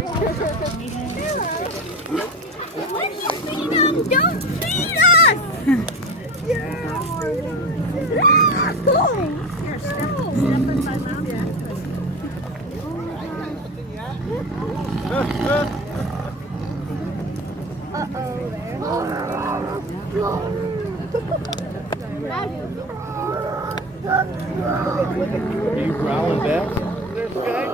What are you feeding them? Don't feed us! Here, step in my mouth. Uh-oh, there. Are you growling back? There's the guy.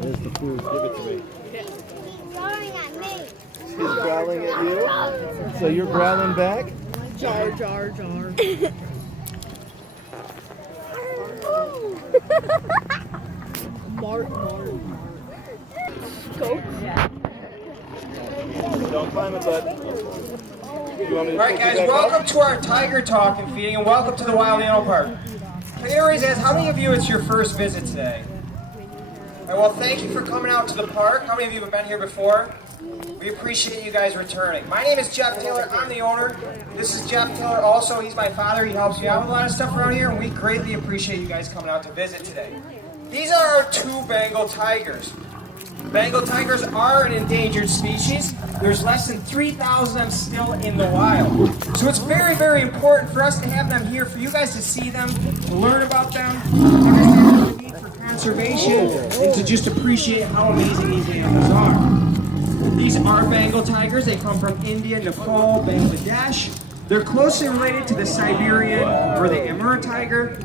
There's the food. Give it to me. He's growling at me. He's growling at you? So you're growling back? Jar, jar, jar. Mart. Goat. Don't climb it, bud. You want me to All right, guys, welcome to our Tiger Talk and Feeding, and welcome to the Wild Animal Park. I always ask, how many of you it's your first visit today? All right, well, thank you for coming out to the park. How many of you have been here before? We appreciate you guys returning. My name is Jeff Taylor. I'm the owner. This is Jeff Taylor also. He's my father. He helps me out with a lot of stuff around here, and we greatly appreciate you guys coming out to visit today. These are our two Bengal tigers. Bengal tigers are an endangered species. There's less than 3,000 of them still in the wild. So it's very, very important for us to have them here, for you guys to see them, to learn about them, and the need for conservation, and to just appreciate how amazing these animals are. These are Bengal tigers. They come from India, Nepal, Bangladesh. They're closely related to the Siberian or the Amur tiger.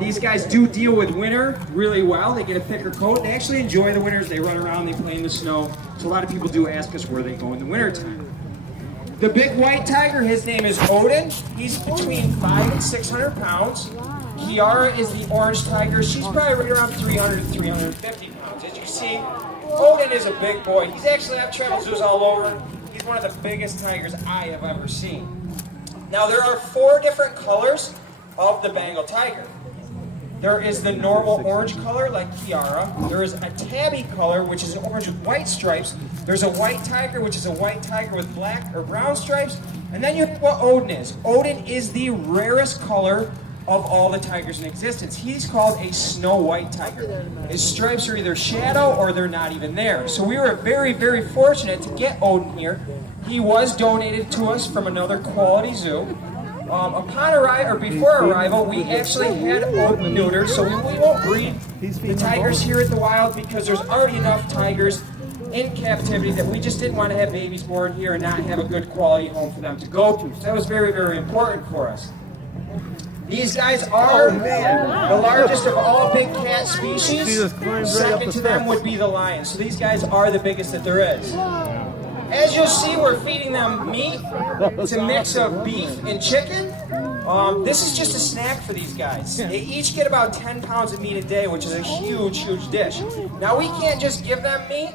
These guys do deal with winter really well. They get a thicker coat. They actually enjoy the winters. They run around, they play in the snow. So a lot of people do ask us where they go in the wintertime. The big white tiger, his name is Odin. He's between 500 and 600 pounds. Kiara is the orange tiger. She's probably right around 300 to 350 pounds. As you see, Odin is a big boy. He's actually, I've traveled zoos all over. He's one of the biggest tigers I have ever seen. Now there are 4 different colors of the Bengal tiger. There is the normal orange color like Kiara. There is a tabby color, which is an orange with white stripes. There's a white tiger, which is a white tiger with black or brown stripes. And then you have what Odin is. Odin is the rarest color of all the tigers in existence. He's called a snow white tiger. His stripes are either shadow or they're not even there. So we were very, very fortunate to get Odin here. He was donated to us from another quality zoo. Upon arrival, or before arrival, we actually had Odin neutered, so we won't breed the tigers here at the wild because there's already enough tigers in captivity that we just didn't want to have babies born here and not have a good quality home for them to go to. So that was very, very important for us. These guys are the largest of all big cat species. Second to them would be the lion. So these guys are the biggest that there is. As you'll see, we're feeding them meat. It's a mix of beef and chicken. This is just a snack for these guys. They each get about 10 pounds of meat a day, which is a huge, huge dish. Now, we can't just give them meat.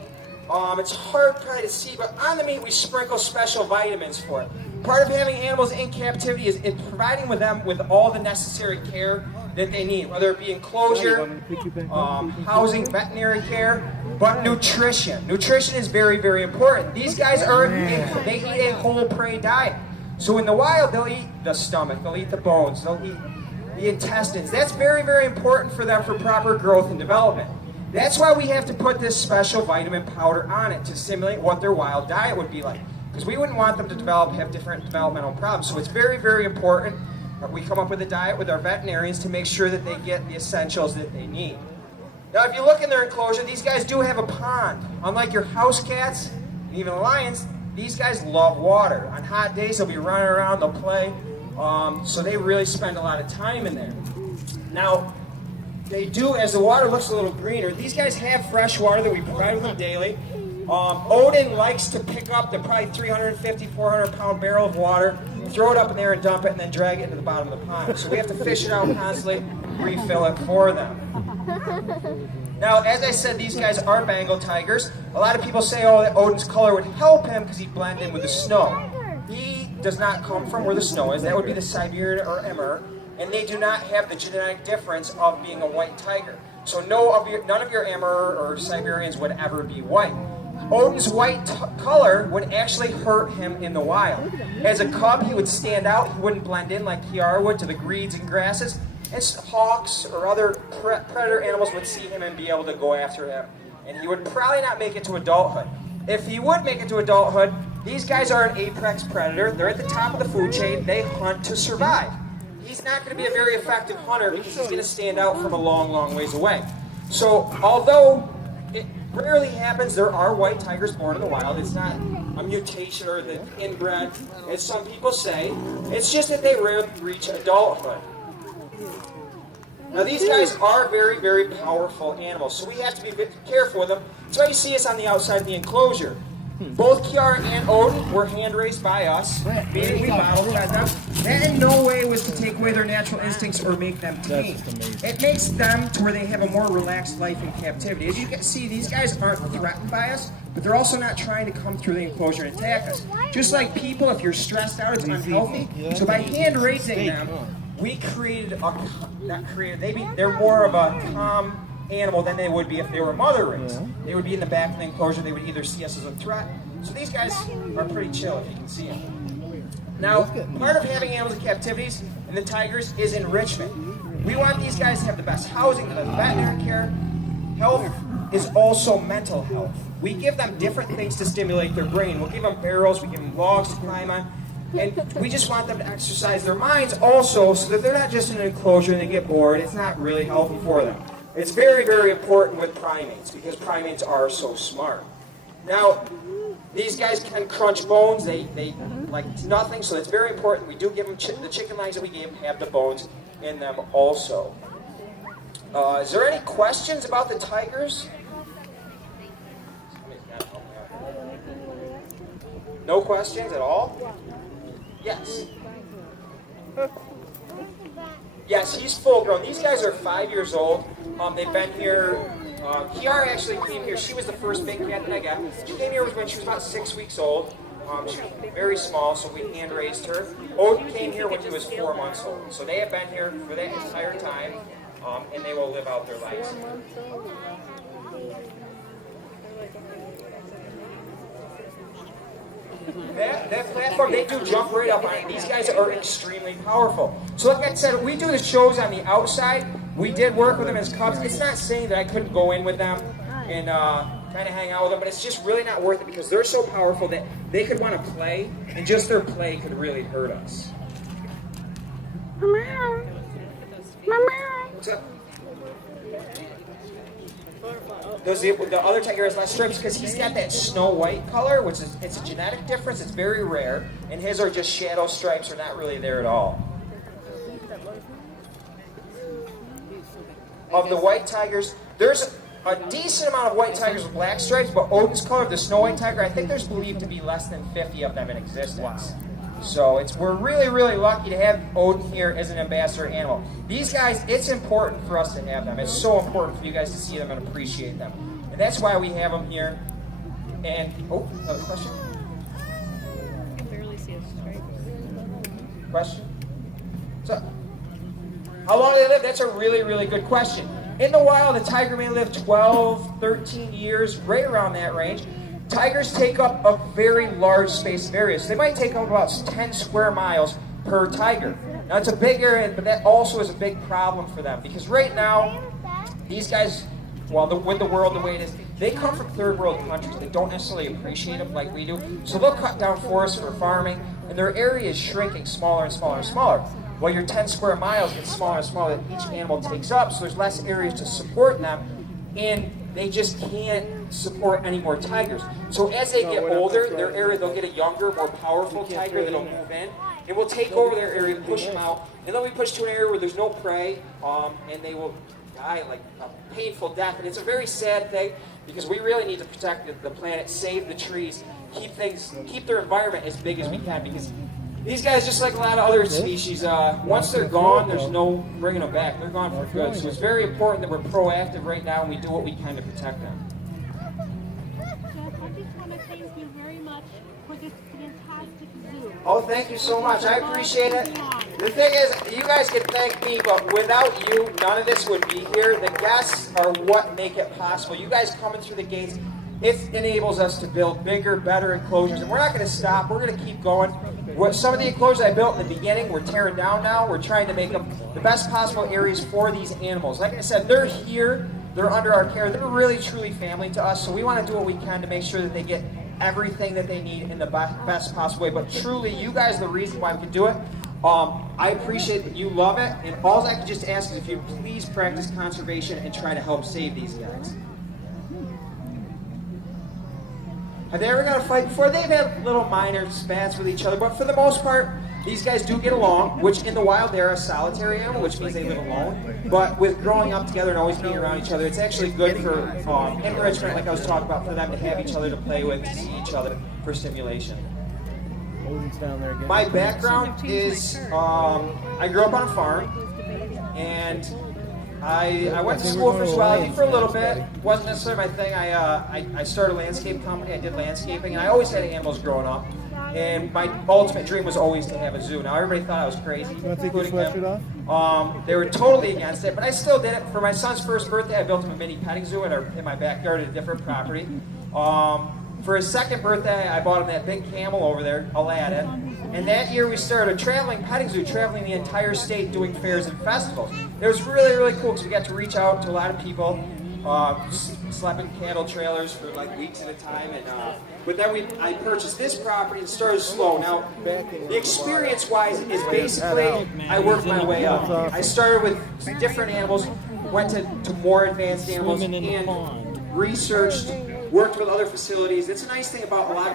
It's hard probably to see, but on the meat, we sprinkle special vitamins for it. Part of having animals in captivity is providing them with all the necessary care that they need, whether it be enclosure, housing, veterinary care, but nutrition. Nutrition is very, very important. These guys they eat a whole prey diet. So in the wild, they'll eat the stomach, they'll eat the bones, they'll eat the intestines. That's very, very important for them for proper growth and development. That's why we have to put this special vitamin powder on it to simulate what their wild diet would be like. Because we wouldn't want them to have different developmental problems. So it's very, very important that we come up with a diet with our veterinarians to make sure that they get the essentials that they need. Now, if you look in their enclosure, these guys do have a pond. Unlike your house cats, and even the lions, these guys love water. On hot days, they'll be running around, they'll play. So they really spend a lot of time in there. Now, they do, as the water looks a little greener, these guys have fresh water that we provide them daily. Odin likes to pick up the probably 350, 400 pound barrel of water, throw it up in there and dump it, and then drag it into the bottom of the pond. So we have to fish it out constantly, refill it for them. Now, as I said, these guys are Bengal tigers. A lot of people say, oh, that Odin's color would help him because he'd blend in with the snow. He does not come from where the snow is. That would be the Siberian or Amur. And they do not have the genetic difference of being a white tiger. So none of your Amur or Siberians would ever be white. Odin's white color would actually hurt him in the wild. As a cub, he would stand out. He wouldn't blend in like Kiara would to the reeds and grasses. And hawks or other predator animals would see him and be able to go after him. And he would probably not make it to adulthood. If he would make it to adulthood, these guys are an apex predator. They're at the top of the food chain. They hunt to survive. He's not going to be a very effective hunter because he's going to stand out from a long, long ways away. So although it rarely happens, there are white tigers born in the wild. It's not a mutation or the inbred, as some people say. It's just that they rarely reach adulthood. Now these guys are very, very powerful animals, so we have to be a bit careful with them. That's why you see us on the outside of the enclosure. Both Kiara and Odin were hand-raised by us, meaning we bottle-fed them. That in no way was to take away their natural instincts or make them tame. It makes them to where they have a more relaxed life in captivity. As you can see, these guys aren't threatened by us, but they're also not trying to come through the enclosure and attack us. Just like people, if you're stressed out, it's unhealthy. So by hand-raising them, we created they're more of a calm animal than they would be if they were mother raised. They would be in the back of the enclosure. They would either see us as a threat. So these guys are pretty chill if you can see them. Now, part of having animals in captivities and the tigers is enrichment. We want these guys to have the best housing, the best veterinary care. Health is also mental health. We give them different things to stimulate their brain. We'll give them barrels, we give them logs to climb on. And we just want them to exercise their minds also so that they're not just in an enclosure and they get bored. It's not really healthy for them. It's very, very important with primates because primates are so smart. Now, these guys can crunch bones. They like nothing, so it's very important. We do give them the chicken legs that we gave them have the bones in them also. Is there any questions about the tigers? No questions at all? Yes. Yes, he's full grown. These guys are 5 years old. They've been here. Kiara actually came here. She was the first big cat that I got. She came here when she was about 6 weeks old. She was very small, so we hand raised her. Odin came here when he was 4 months old. So they have been here for that entire time, and they will live out their lives. That platform, they do jump right up on it. These guys are extremely powerful. So like I said, we do the shows on the outside. We did work with them as cubs. It's not saying that I couldn't go in with them and kind of hang out with them, but it's just really not worth it because they're so powerful that they could want to play, and just their play could really hurt us. Mama. Mama. What's up? The other tiger has less stripes because he's got that snow white color, which is it's a genetic difference. It's very rare, and his are just shadow stripes, are not really there at all. Of the white tigers, there's a decent amount of white tigers with black stripes, but Odin's color, the snow white tiger, I think there's believed to be less than 50 of them in existence. So we're really, really lucky to have Odin here as an ambassador animal. These guys, it's important for us to have them. It's so important for you guys to see them and appreciate them. And that's why we have them here. And, oh, another question? I can barely see a stripe. Question? So, how long do they live? That's a really, really good question. In the wild, a tiger may live 12, 13 years, right around that range. Tigers take up a very large space of area. So they might take up about 10 square miles per tiger. Now it's a big area, but that also is a big problem for them because right now, these guys, well, with the world the way it is, they come from third world countries that don't necessarily appreciate them like we do. So they'll cut down forests for farming, and their area is shrinking smaller and smaller and smaller. Well, your 10 square miles get smaller and smaller that each animal takes up, so there's less areas to support them, and they just can't support any more tigers. So as they get older, their area, they'll get a younger, more powerful tiger that'll move in. It will take over their area, push them out, and they'll be pushed to an area where there's no prey, and they will die like a painful death. And it's a very sad thing because we really need to protect the planet, save the trees, keep their environment as big as we can because these guys, just like a lot of other species, once they're gone, there's no bringing them back. They're gone for good. So it's very important that we're proactive right now and we do what we can to protect them. Jeff, I just want to thank you very much for this fantastic zoo. Oh, thank you so much. I appreciate it. The thing is, you guys can thank me, but without you, none of this would be here. The guests are what make it possible. You guys coming through the gates, it enables us to build bigger, better enclosures, and we're not going to stop. We're going to keep going. Some of the enclosures I built in the beginning, we're tearing down now. We're trying to make them the best possible areas for these animals. Like I said, they're here. They're under our care. They're really, truly family to us, so we want to do what we can to make sure that they get everything that they need in the best possible way. But truly, you guys are the reason why we can do it. I appreciate that you love it, and all I can just ask is if you please practice conservation and try to help save these guys. Have they ever got a fight before? They've had little minor spats with each other, but for the most part, these guys do get along, which in the wild they're a solitary animal, which means they live alone. But with growing up together and always being around each other, it's actually good for enrichment, like I was talking about, for them to have each other to play with, to see each other for stimulation. My background is, I grew up on a farm, and I went to school for zoology for a little bit. Wasn't necessarily my thing. I started a landscape company. I did landscaping, and I always had animals growing up. And my ultimate dream was always to have a zoo. Now everybody thought I was crazy, including them. They were totally against it, but I still did it. For my son's first birthday, I built him a mini petting zoo in my backyard at a different property. For his second birthday, I bought him that big camel over there, Aladdin. And that year we started a traveling petting zoo, traveling the entire state doing fairs and festivals. It was really, really cool because we got to reach out to a lot of people, slept in cattle trailers for like weeks at a time. And but then I purchased this property and started slow. Now, the experience-wise is basically I worked my way up. I started with different animals, went to more advanced animals, and researched, worked with other facilities. It's a nice thing about a lot of